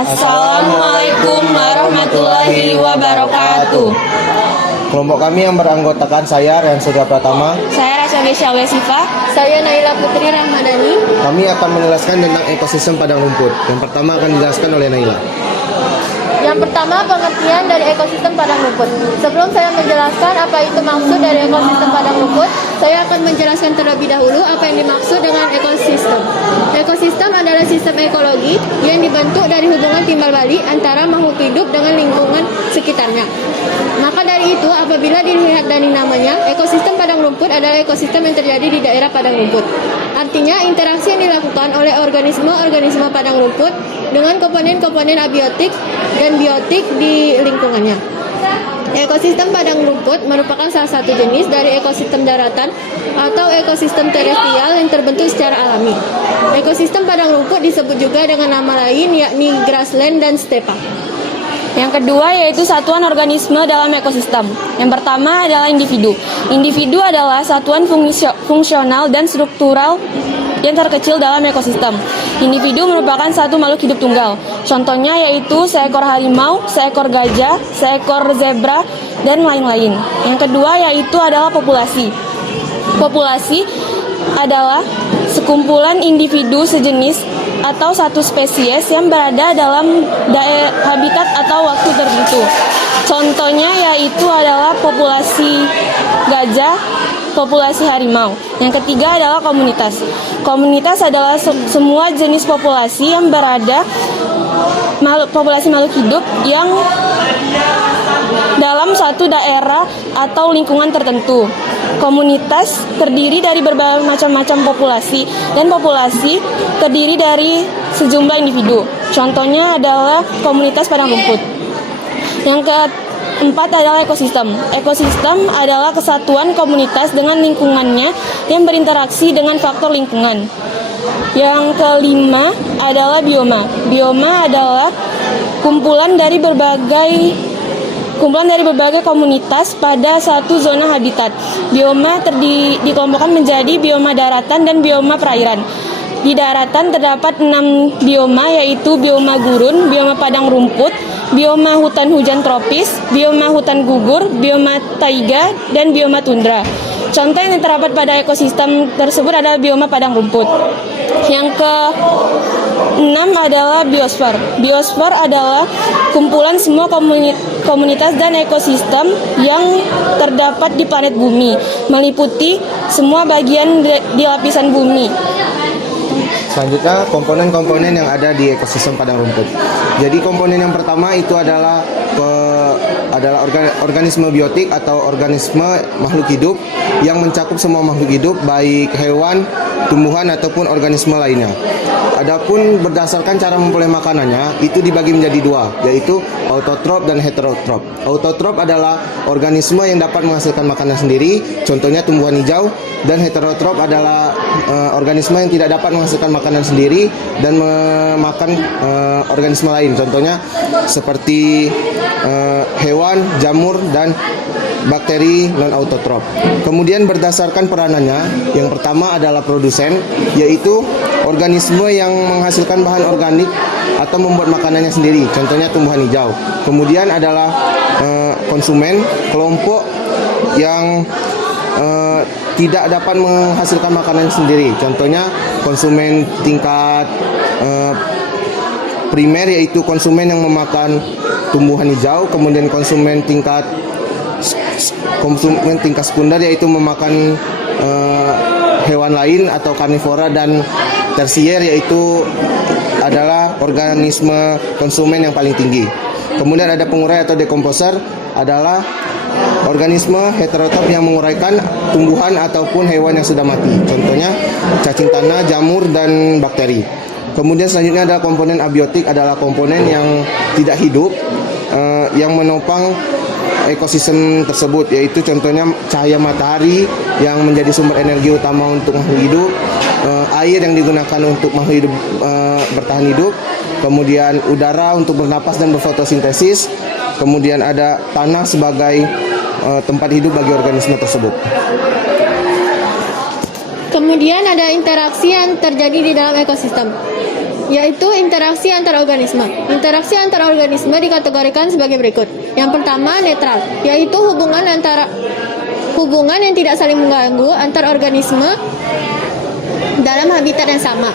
Assalamualaikum warahmatullahi wabarakatuh. Kelompok kami yang beranggotakan saya Rian Surya Pratama. Saya Rasya Besya Wesifa. Saya Naila Putri Rahmadani. Kami akan menjelaskan tentang ekosistem padang rumput. Yang pertama akan dijelaskan oleh Naila. Yang pertama, pengertian dari ekosistem padang rumput. Sebelum saya menjelaskan apa itu maksud dari ekosistem padang rumput, saya akan menjelaskan terlebih dahulu apa yang dimaksud dengan ekosistem. Ekosistem adalah sistem ekologi yang dibentuk dari hubungan timbal balik antara makhluk hidup dengan lingkungan sekitarnya. Maka dari itu, apabila dilihat dari namanya, ekosistem padang rumput adalah ekosistem yang terjadi di daerah padang rumput. Artinya, interaksi yang dilakukan oleh organisme-organisme padang rumput dengan komponen-komponen abiotik dan biotik di lingkungannya. Ekosistem padang rumput merupakan salah satu jenis dari ekosistem daratan atau ekosistem terestrial yang terbentuk secara alami. Ekosistem padang rumput disebut juga dengan nama lain yakni grassland dan stepa. Yang kedua yaitu satuan organisme dalam ekosistem. Yang pertama adalah individu. Individu adalah satuan fungsional dan struktural yang terkecil dalam ekosistem. Individu merupakan satu makhluk hidup tunggal. Contohnya yaitu seekor harimau, seekor gajah, seekor zebra, dan lain-lain. Yang kedua yaitu adalah populasi. Populasi adalah sekumpulan individu sejenis atau satu spesies yang berada dalam habitat atau waktu tertentu. Contohnya yaitu adalah populasi gajah, populasi harimau. Yang ketiga adalah komunitas. Komunitas adalah semua jenis populasi yang berada populasi makhluk hidup yang dalam suatu daerah atau lingkungan tertentu. Komunitas terdiri dari berbagai macam-macam populasi dan populasi terdiri dari sejumlah individu. Contohnya adalah komunitas padang rumput. Yang keempat adalah ekosistem. Ekosistem adalah kesatuan komunitas dengan lingkungannya yang berinteraksi dengan faktor lingkungan. Yang kelima adalah bioma. Bioma adalah kumpulan dari berbagai komunitas pada satu zona habitat. Bioma dikelompokkan menjadi bioma daratan dan bioma perairan. Di daratan terdapat 6 bioma yaitu bioma gurun, bioma padang rumput, bioma hutan hujan tropis, bioma hutan gugur, bioma taiga, dan bioma tundra. Contoh yang terdapat pada ekosistem tersebut adalah bioma padang rumput. Yang ke-6 adalah biosfer. Biosfer adalah kumpulan semua komunitas dan ekosistem yang terdapat di planet bumi, meliputi semua bagian di lapisan bumi. Selanjutnya, komponen-komponen yang ada di ekosistem padang rumput. Jadi komponen yang pertama itu adalah organisme biotik atau organisme makhluk hidup yang mencakup semua makhluk hidup baik hewan, tumbuhan ataupun organisme lainnya. Adapun berdasarkan cara memperoleh makanannya itu dibagi menjadi dua, yaitu autotrop dan heterotrop. Autotrop adalah organisme yang dapat menghasilkan makanan sendiri, contohnya tumbuhan hijau, dan heterotrop adalah organisme yang tidak dapat menghasilkan makanan sendiri dan memakan organisme lain, contohnya seperti hewan, jamur, dan bakteri non-autotrop. Kemudian berdasarkan peranannya, yang pertama adalah produsen, yaitu organisme yang menghasilkan bahan organik atau membuat makanannya sendiri, contohnya tumbuhan hijau. Kemudian adalah konsumen, kelompok yang tidak dapat menghasilkan makanan sendiri, contohnya konsumen tingkat primer, yaitu konsumen yang memakan tumbuhan hijau. Kemudian konsumen tingkat sekunder, yaitu memakan hewan lain atau karnivora. Dan tersier, yaitu adalah organisme konsumen yang paling tinggi. Kemudian ada pengurai atau dekomposer, adalah organisme heterotrop yang menguraikan tumbuhan ataupun hewan yang sudah mati, contohnya cacing tanah, jamur, dan bakteri. Kemudian selanjutnya adalah komponen abiotik, adalah komponen yang tidak hidup yang menopang ekosistem tersebut, yaitu contohnya cahaya matahari yang menjadi sumber energi utama untuk makhluk hidup, air yang digunakan untuk makhluk hidup bertahan hidup, kemudian udara untuk bernapas dan berfotosintesis, kemudian ada tanah sebagai tempat hidup bagi organisme tersebut. Kemudian ada interaksi yang terjadi di dalam ekosistem. yaitu interaksi antar organisme. Interaksi antar organisme dikategorikan sebagai berikut. Yang pertama, netral, yaitu hubungan yang tidak saling mengganggu antar organisme dalam habitat yang sama.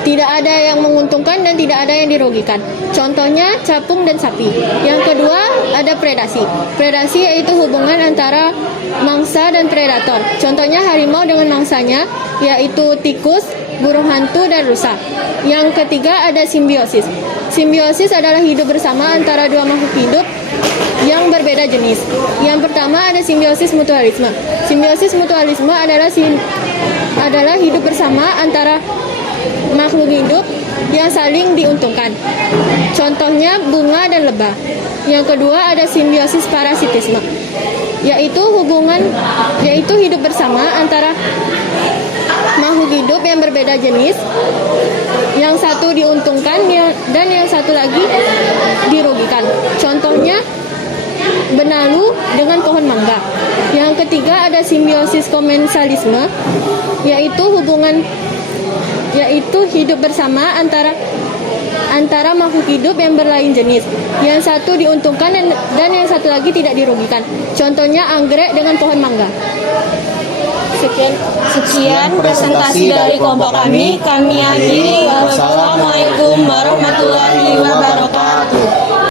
Tidak ada yang menguntungkan dan tidak ada yang dirugikan. Contohnya capung dan sapi. Yang kedua ada predasi. Predasi yaitu hubungan antara mangsa dan predator. Contohnya harimau dengan mangsanya, yaitu tikus, burung hantu, dan rusa. Yang ketiga ada simbiosis. Simbiosis adalah hidup bersama antara dua makhluk hidup yang berbeda jenis. Yang pertama ada simbiosis mutualisme. Simbiosis mutualisme adalah hidup bersama antara makhluk hidup yang saling diuntungkan. Contohnya bunga dan lebah. Yang kedua ada simbiosis parasitisme, yaitu hidup bersama antara makhluk hidup yang berbeda jenis, yang satu diuntungkan dan yang satu lagi dirugikan. Contohnya benalu dengan pohon mangga. Yang ketiga ada simbiosis komensalisme, yaitu hidup bersama antara makhluk hidup yang berlain jenis. Yang satu diuntungkan dan yang satu lagi tidak dirugikan. Contohnya anggrek dengan pohon mangga. Sekian presentasi dari kelompok kami. Kami akhiri. Wassalamualaikum warahmatullahi wabarakatuh.